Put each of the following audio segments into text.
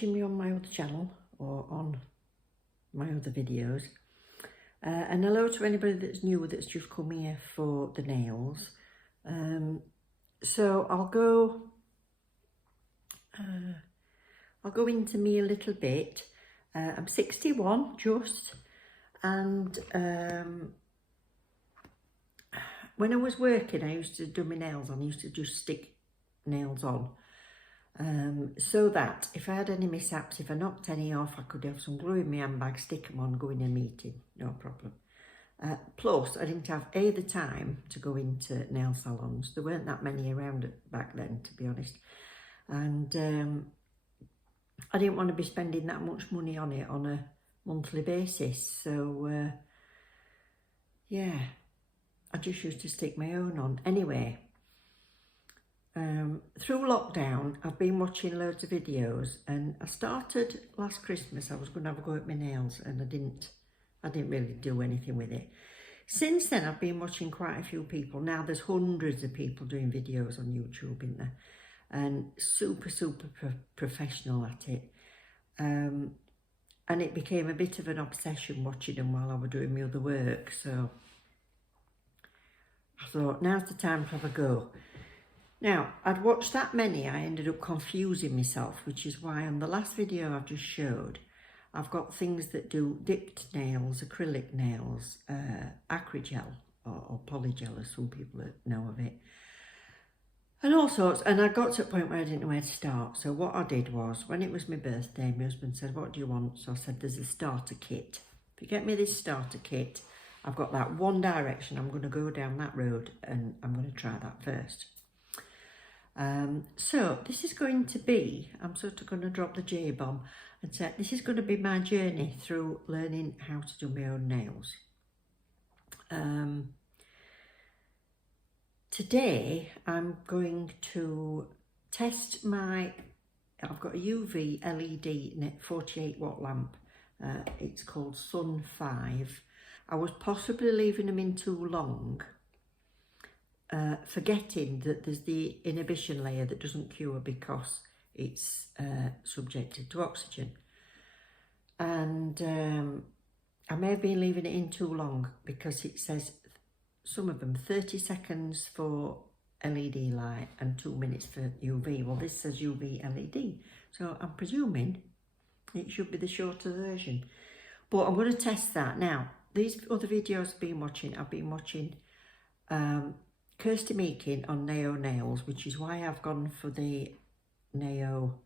watching me on my other channel or on my other videos. And hello to anybody that's new that's just come here for the nails. So I'll go into me a little bit. I'm 61 just, and when I was working I used to do my nails on. I used to just stick nails on, so that if I had any mishaps, if I knocked any off, I could have some glue in my handbag, stick them on, go in a meeting, no problem. Plus I didn't have the time to go into nail salons. There weren't that many around back then, to be honest, and I didn't want to be spending that much money on it on a monthly basis. So yeah, I just used to stick my own on. Anyway, through lockdown I've been watching loads of videos, and I started last Christmas. I was going to have a go at my nails, and I didn't really do anything with it. Since then I've been watching quite a few people. Now there's hundreds of people doing videos on YouTube, isn't there, and super professional at it, and it became a bit of an obsession watching them while I was doing my other work. So I thought, now's the time to have a go. Now, I'd watched that many, I ended up confusing myself, which is why on the last video I've just showed, I've got things that do dipped nails, acrylic nails, acrygel or polygel, as some people know of it, and all sorts. And I got to a point where I didn't know where to start. So what I did was, when it was my birthday, my husband said, what do you want? So I said, there's a starter kit. If you get me this starter kit, I've got that one direction. I'm going to go down that road, and I'm going to try that first. So this is going to be, I'm sort of going to drop the J-bomb and say, this is going to be my journey through learning how to do my own nails. Today I'm going to test I've got a UV LED 48 watt lamp. It's called Sun 5. I was possibly leaving them in too long, forgetting that there's the inhibition layer that doesn't cure because it's subjected to oxygen. And I may have been leaving it in too long, because it says, some of them, 30 seconds for LED light and 2 minutes for UV. Well, this says UV LED, so I'm presuming it should be the shorter version. But I'm going to test that. Now, these other videos I've been watching Kirsty Meakin on Neo Nails, which is why I've gone for the Neo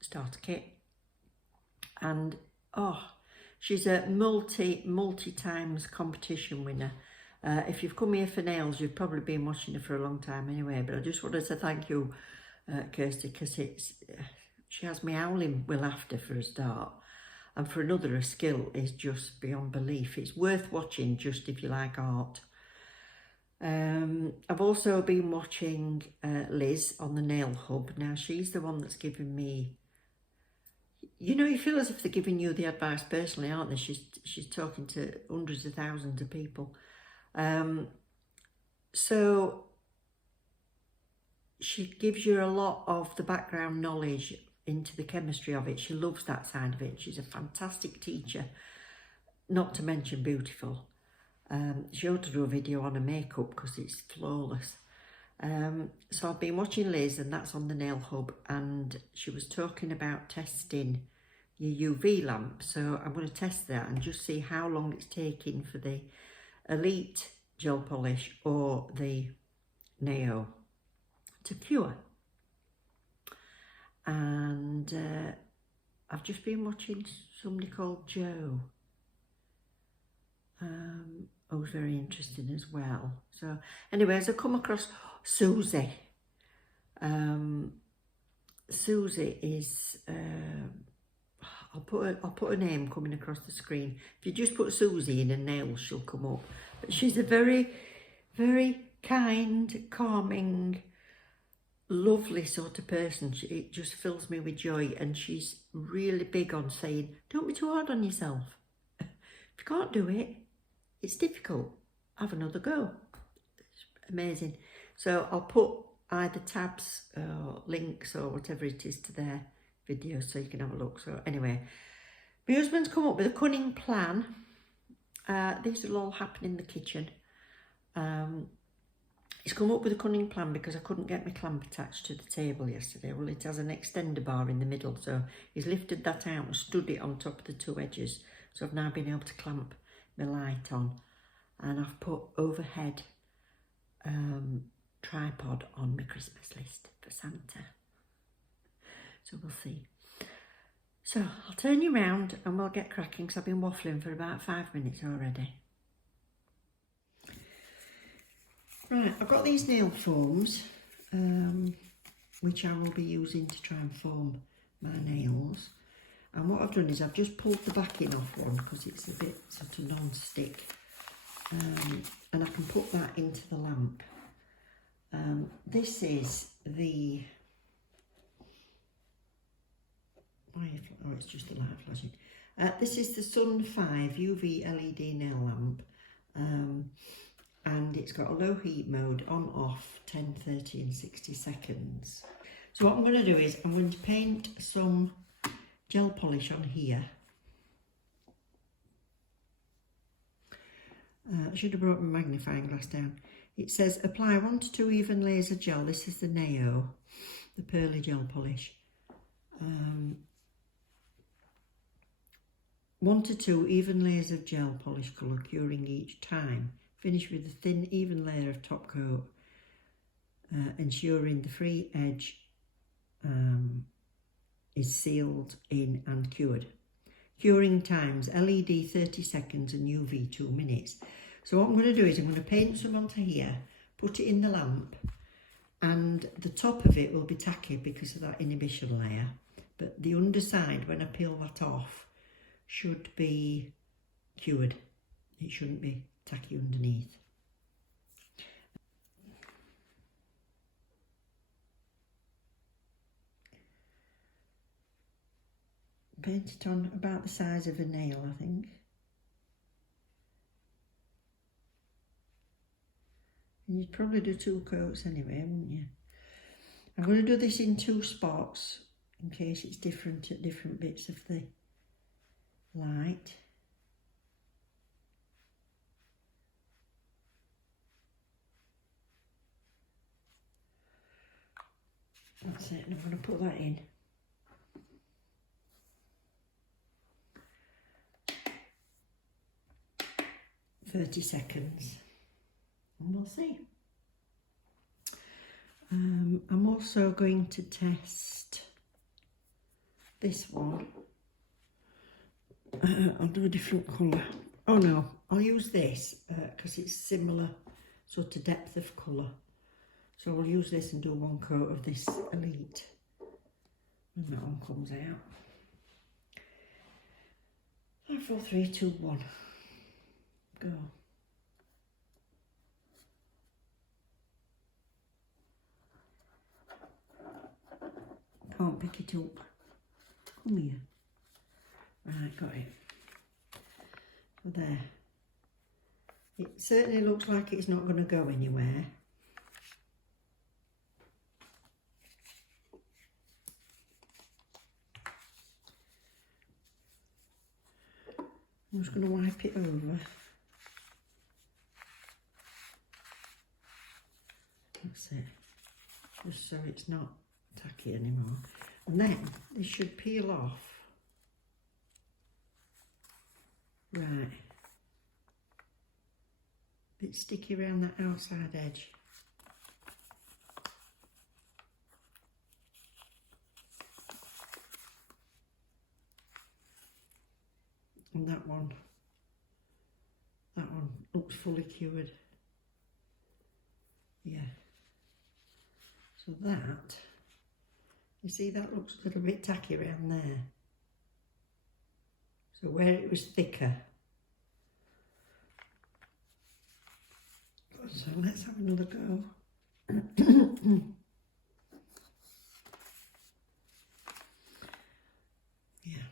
starter kit. And she's a multi times competition winner. If you've come here for nails, you've probably been watching her for a long time anyway, but I just wanted to thank you, Kirsty, because she has me howling with laughter for a start, and for another, her skill is just beyond belief. It's worth watching just if you like art. I've also been watching Liz on the Nail Hub. Now, she's the one that's given me, you know, you feel as if they're giving you the advice personally, aren't they? She's talking to hundreds of thousands of people. So she gives you a lot of the background knowledge into the chemistry of it. She loves that side of it. She's a fantastic teacher, not to mention beautiful. She ought to do a video on her makeup because it's flawless. So I've been watching Liz, and that's on the Nail Hub, and she was talking about testing your UV lamp. So I'm going to test that and just see how long it's taking for the Elite gel polish or the Neo to cure. And I've just been watching somebody called Joe, who's very interesting as well. So anyways, I come across Susie. Susie is, I'll put a name coming across the screen. If you just put Susie in a nail, she'll come up. But she's a very kind, calming, lovely sort of person. It just fills me with joy, and she's really big on saying, don't be too hard on yourself. If you can't do it, it's difficult. Have another go. It's amazing. So I'll put either tabs or links or whatever it is to their video so you can have a look. So anyway, my husband's come up with a cunning plan. These will all happen in the kitchen. He's come up with a cunning plan because I couldn't get my clamp attached to the table yesterday. Well, it has an extender bar in the middle, so he's lifted that out and stood it on top of the two edges. So I've now been able to clamp my light on, and I've put overhead tripod on my Christmas list for Santa. So we'll see. So I'll turn you round and we'll get cracking because I've been waffling for about 5 minutes already. Right, I've got these nail foams, which I will be using to try and form my nails. And what I've done is I've just pulled the backing off one because it's a bit sort of non-stick. And I can put that into the lamp. This is the... Oh, it's just the light flashing. This is the Sun 5 UV LED nail lamp. And it's got a low heat mode, on, off, 10, 30 and 60 seconds. So what I'm going to do is I'm going to paint some gel polish on here. I should have brought my magnifying glass down. It says apply 1 to 2 even layers of gel. This is the Neo, the pearly gel polish. 1 to 2 even layers of gel polish colour, curing each time. Finish with a thin, even layer of top coat, ensuring the free edge is sealed in and cured. Curing times, LED 30 seconds and UV 2 minutes. So what I'm going to do is I'm going to paint some onto here, put it in the lamp, and the top of it will be tacky because of that inhibition layer. But the underside, when I peel that off, should be cured. It shouldn't be tacky underneath. Paint it on about the size of a nail, I think. And you'd probably do 2 coats anyway, wouldn't you? I'm going to do this in 2 spots in case it's different at different bits of the light. That's it, and I'm going to put that in. "30 seconds, and we'll see. I'm also going to test this one. I'll do a different colour. Oh no, I'll use this because it's similar sort of depth of colour. So I'll use this and do 1 coat of this Elite when that one comes out. 5, 4, 3, 2, 1. Go. Can't pick it up. Come here. Right, got it. There. It certainly looks like it's not going to go anywhere. I'm just going to wipe it over. That's it. Just so it's not tacky anymore. And then this should peel off. Right. Bit sticky around that outside edge. And that one looks fully cured. Yeah. So that, you see, that looks a little bit tacky around there. So where it was thicker. So let's have another go. Yeah.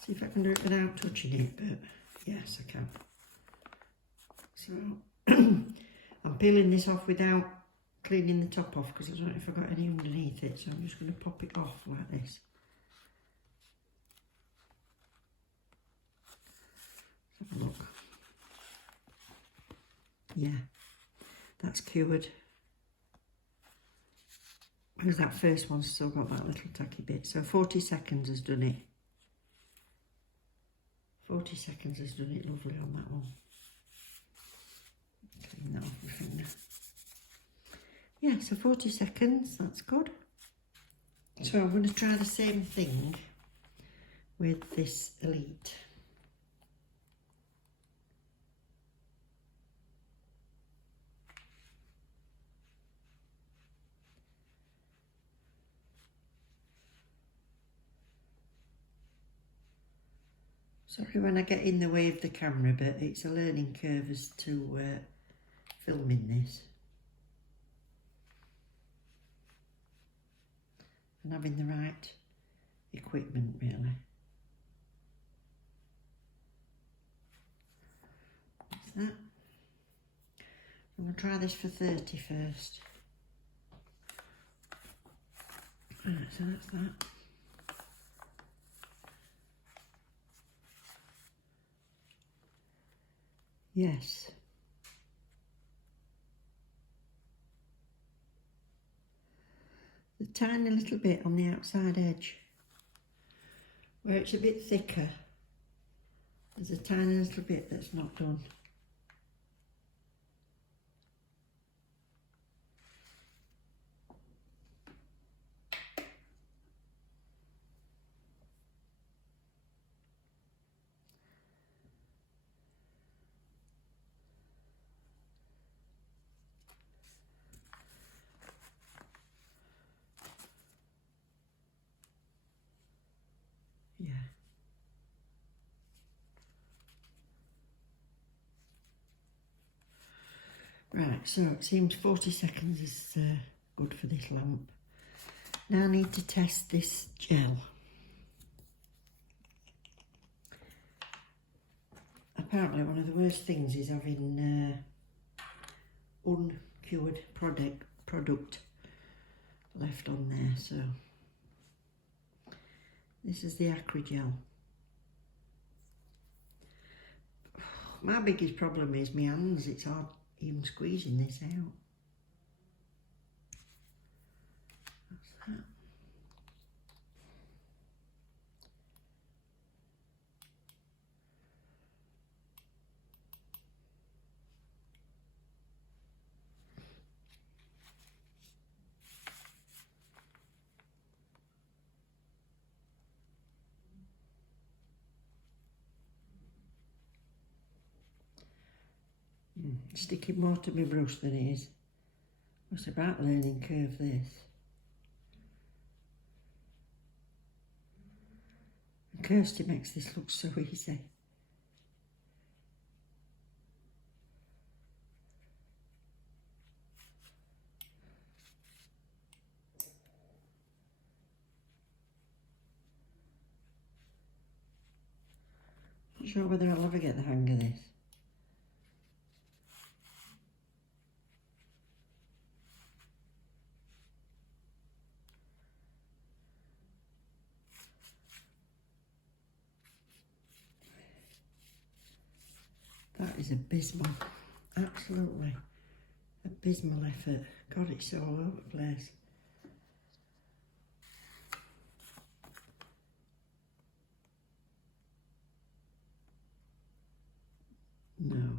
See if I can do it without touching it, but yes, I can. So I'm peeling this off without cleaning the top off because I don't know if I've got any underneath it, so I'm just going to pop it off like this. Let's have a look. Yeah, that's cured. Whereas that first one's still got that little tacky bit. So 40 seconds has done it. 40 seconds has done it lovely on that one. Clean that off my finger. Yeah, so 40 seconds, that's good. So I'm going to try the same thing with this Elite. Sorry when I get in the way of the camera, but it's a learning curve as to filming this. And having the right equipment, really. That's that. I'm going to try this for 30 first. Right, so that's that. Yes. The tiny little bit on the outside edge, where it's a bit thicker, there's a tiny little bit that's not done. Yeah. Right, so it seems 40 seconds is good for this lamp. Now I need to test this gel. Apparently one of the worst things is having uncured product left on there, so this is the Acrygel. My biggest problem is my hands, it's hard even squeezing this out. That's that. Sticking more to my brush than it is. It's about learning curve this. And Kirsty makes this look so easy. Not sure whether I'll ever get the hang of this. That is abysmal, absolutely abysmal effort. God, it's all over the place. No.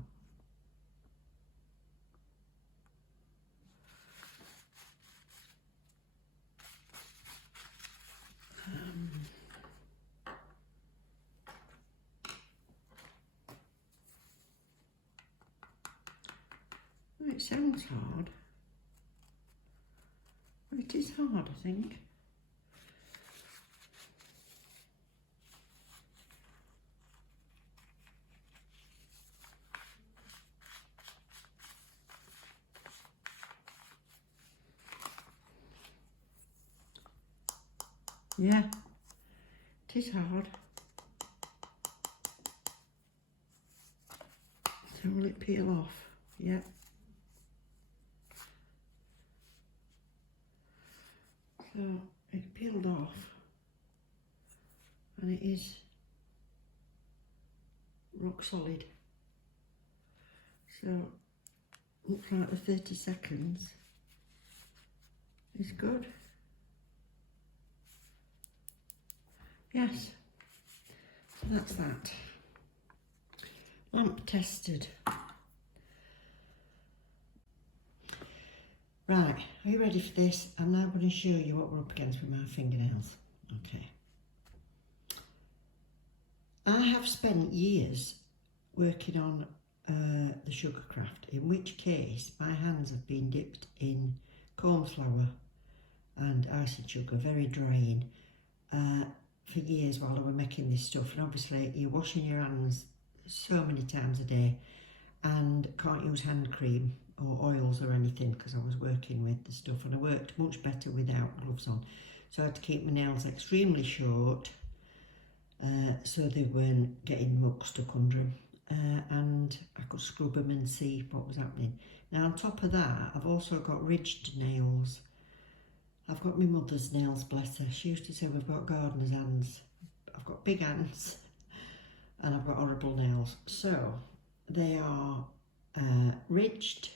It sounds hard. It is hard, I think. Yeah, it is hard. So will it peel off? Yeah. So it's peeled off and it is rock solid. So looks like the 30 seconds is good. Yes, so that's that. Lamp tested. Right, are you ready for this? I'm now going to show you what we're up against with my fingernails. Okay. I have spent years working on the sugar craft, in which case my hands have been dipped in corn flour and icing sugar, very drying, for years while I was making this stuff. And obviously you're washing your hands so many times a day and can't use hand cream or oils or anything because I was working with the stuff, and I worked much better without gloves on. So I had to keep my nails extremely short so they weren't getting muck stuck under them, and I could scrub them and see what was happening. Now on top of that, I've also got ridged nails. I've got my mother's nails, bless her. She used to say we've got gardener's hands. I've got big hands and I've got horrible nails. So they are ridged,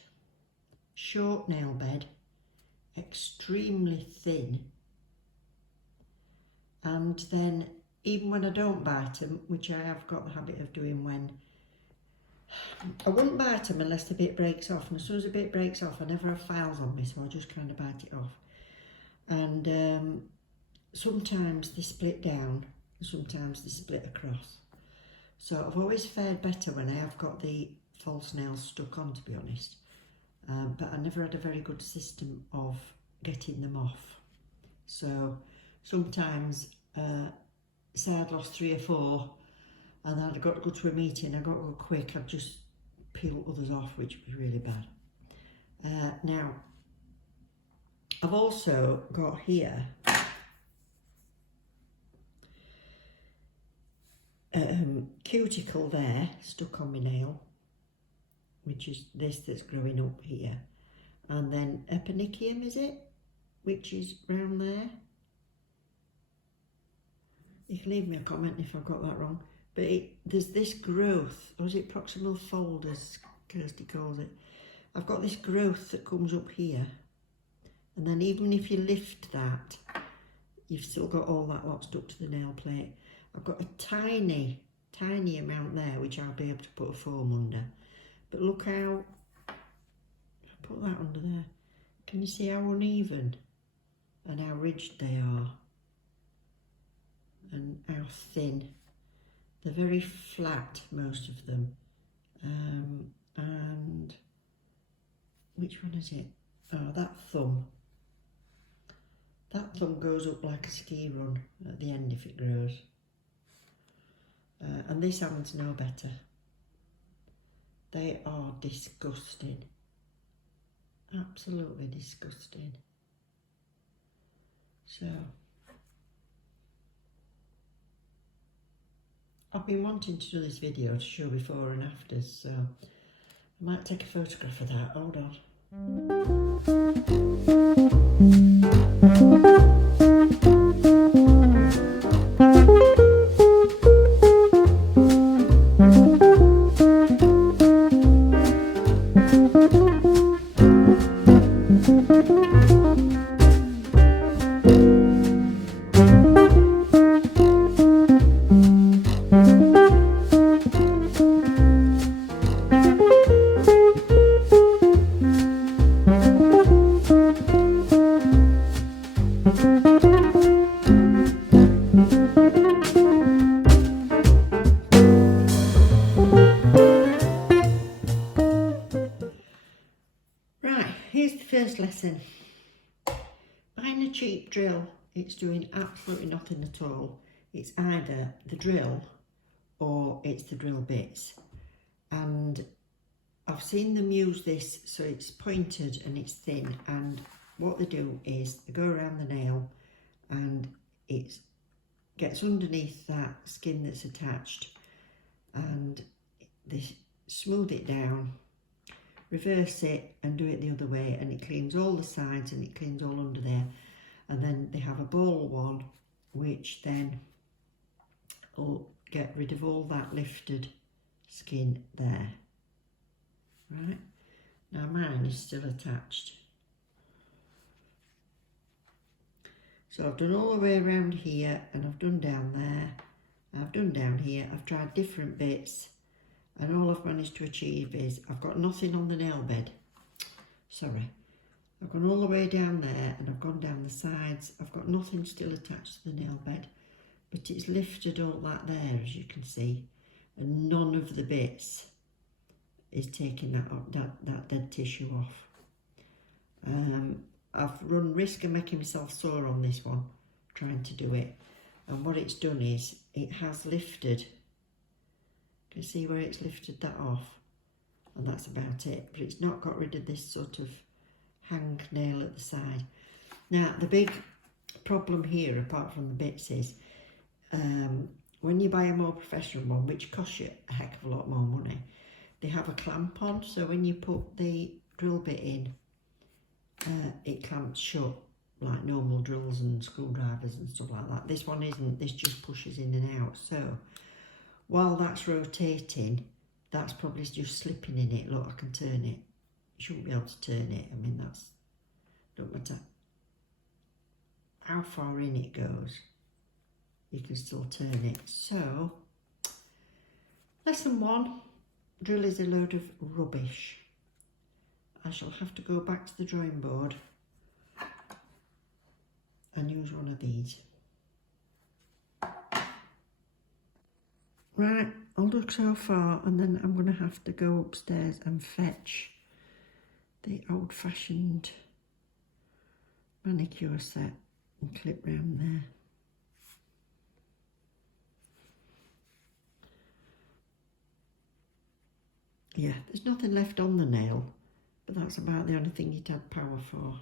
short nail bed, extremely thin, and then even when I don't bite them, which I have got the habit of doing when I wouldn't bite them unless the bit breaks off, and as soon as the bit breaks off I never have files on me, so I just kind of bite it off. And sometimes they split down, sometimes they split across. So I've always fared better when I have got the false nails stuck on, to be honest. But I never had a very good system of getting them off. So sometimes, say I'd lost 3 or 4 and then I'd got to go to a meeting, I got to go quick, I'd just peel others off, which was really bad. Now, I've also got here cuticle there stuck on my nail, which is this that's growing up here, and then epinicium, is it, which is round there. You can leave me a comment if I've got that wrong, but there's this growth, or is it proximal fold as Kirsty calls it. I've got this growth that comes up here, and then even if you lift that, you've still got all that lot stuck to the nail plate. I've got a tiny amount there, which I'll be able to put a foam under. But look how, if I put that under there, can you see how uneven and how ridged they are? And how thin. They're very flat, most of them. And which one is it? Oh, that thumb. That thumb goes up like a ski run at the end if it grows. And this hand's no better. They are disgusting. Absolutely disgusting. So, I've been wanting to do this video to show before and after, so I might take a photograph of that. Hold on. Here's the first lesson. Buying a cheap drill, it's doing absolutely nothing at all. It's either the drill or it's the drill bits. And I've seen them use this, so it's pointed and it's thin, and what they do is they go around the nail and it gets underneath that skin that's attached, and they smooth it down, reverse it and do it the other way, and it cleans all the sides and it cleans all under there. And then they have a ball one, which then will get rid of all that lifted skin there. Right, now mine is still attached. So I've done all the way around here, and I've done down there, I've done down here, I've tried different bits, and all I've managed to achieve is I've got nothing on the nail bed. Sorry, I've gone all the way down there and I've gone down the sides. I've got nothing still attached to the nail bed, but it's lifted all that there, as you can see, and none of the bits is taking that dead tissue off. I've run risk of making myself sore on this one trying to do it, and what it's done is it has lifted. You can see where it's lifted that off, and that's about it, but it's not got rid of this sort of hang nail at the side. Now the big problem here, apart from the bits, is when you buy a more professional one, which costs you a heck of a lot more money, they have a clamp on, so when you put the drill bit in, it clamps shut like normal drills and screwdrivers and stuff like that. This one isn't, this just pushes in and out. So while that's rotating, that's probably just slipping in it. Look, I can turn it. You shouldn't be able to turn it. I mean, that's, don't matter how far in it goes, you can still turn it. So, lesson 1, drill is a load of rubbish. I shall have to go back to the drawing board and use one of these. Right, I'll look so far, and then I'm going to have to go upstairs and fetch the old-fashioned manicure set and clip round there. Yeah, there's nothing left on the nail, but that's about the only thing it had power for.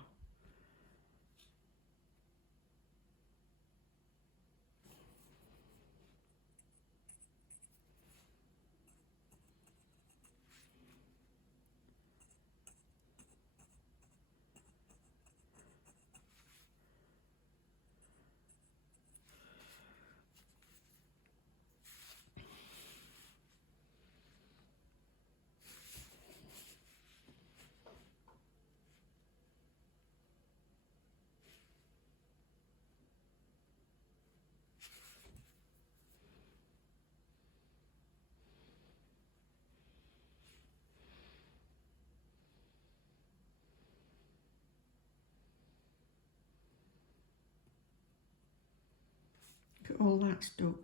Got all that stuck.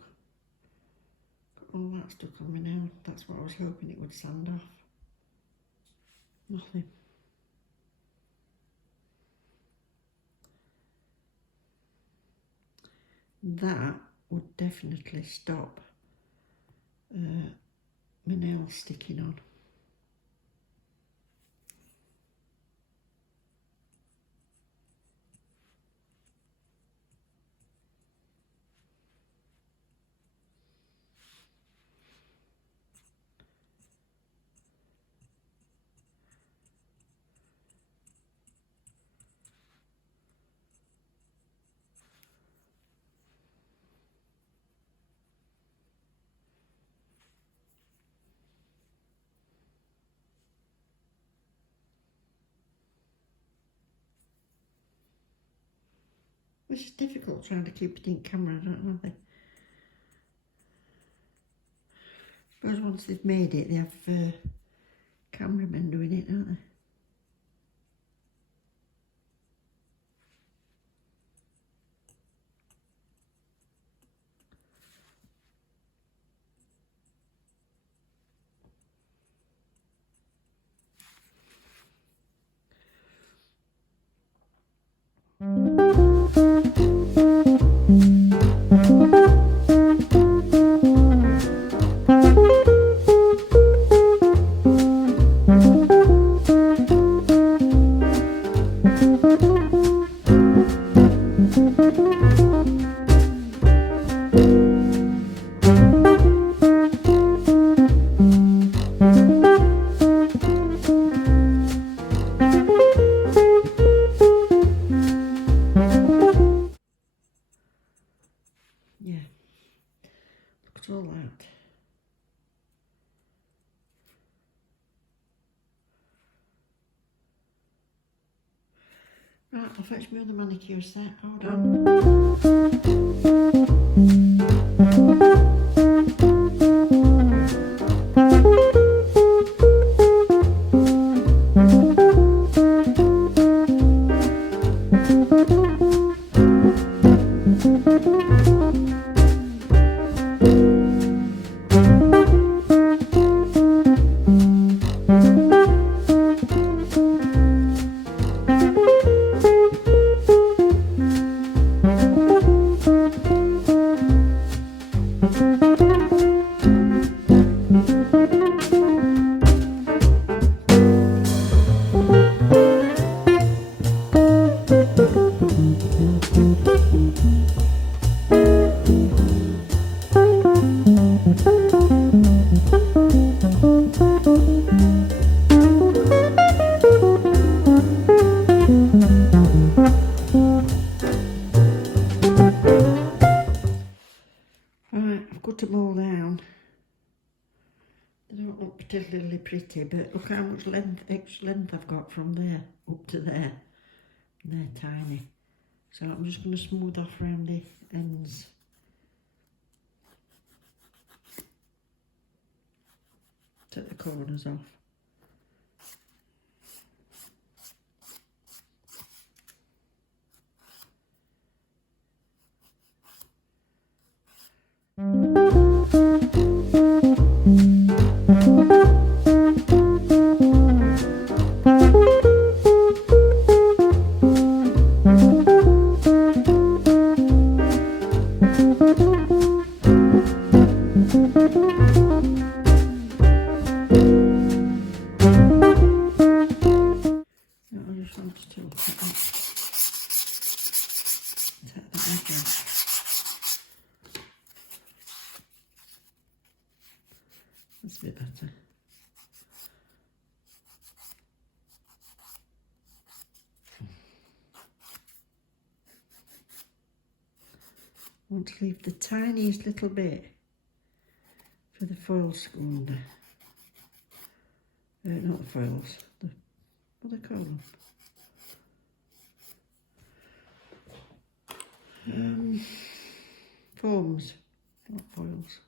Got all that stuck on my nail. That's what I was hoping it would sand off. Nothing. That would definitely stop my nail sticking on. Which is difficult trying to keep it in camera, I don't know. I suppose once they've made it, they have cameramen doing it, don't they? all that? Right, I'll fetch me other manicure set. Hold on. Right, I've cut them all down. They don't look particularly pretty, but look how much extra length I've got from there up to there. And they're tiny. So I'm just going to smooth off around the ends. Take the corners off. That's a bit better. I want to leave the tiniest little bit for the foils to go under. Not the foils, what do they call them? Foams, not foils.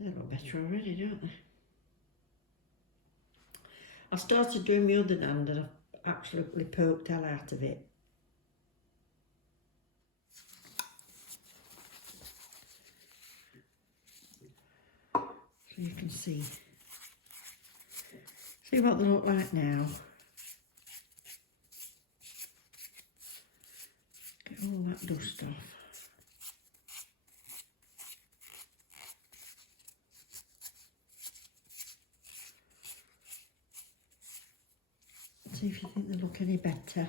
They look better already, don't they? I started doing my other hand and I've absolutely poked hell out of it. So you can see what they look like now. Get all that dust off. See if you think they look any better.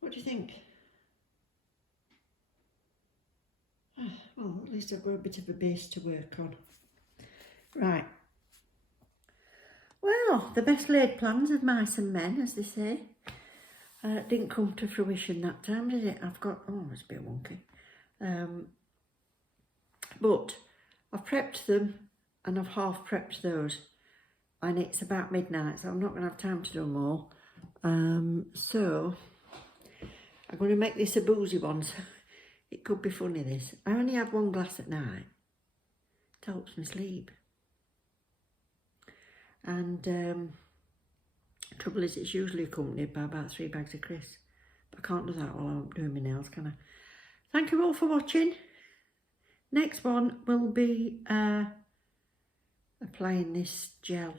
What do you think? Well, at least I've got a bit of a base to work on. Right. Well, the best laid plans of mice and men, as they say. Didn't come to fruition that time, did it? I've got, oh, it's a bit wonky. But I've prepped them and I've half prepped those. And it's about midnight, so I'm not going to have time to do them all. So I'm going to make this a boozy one. So it could be funny, this. I only have one glass at night. It helps me sleep. And trouble is, it's usually accompanied by about 3 bags of crisps. I can't do that while I'm doing my nails, can I? Thank you all for watching. Next one will be applying this gel.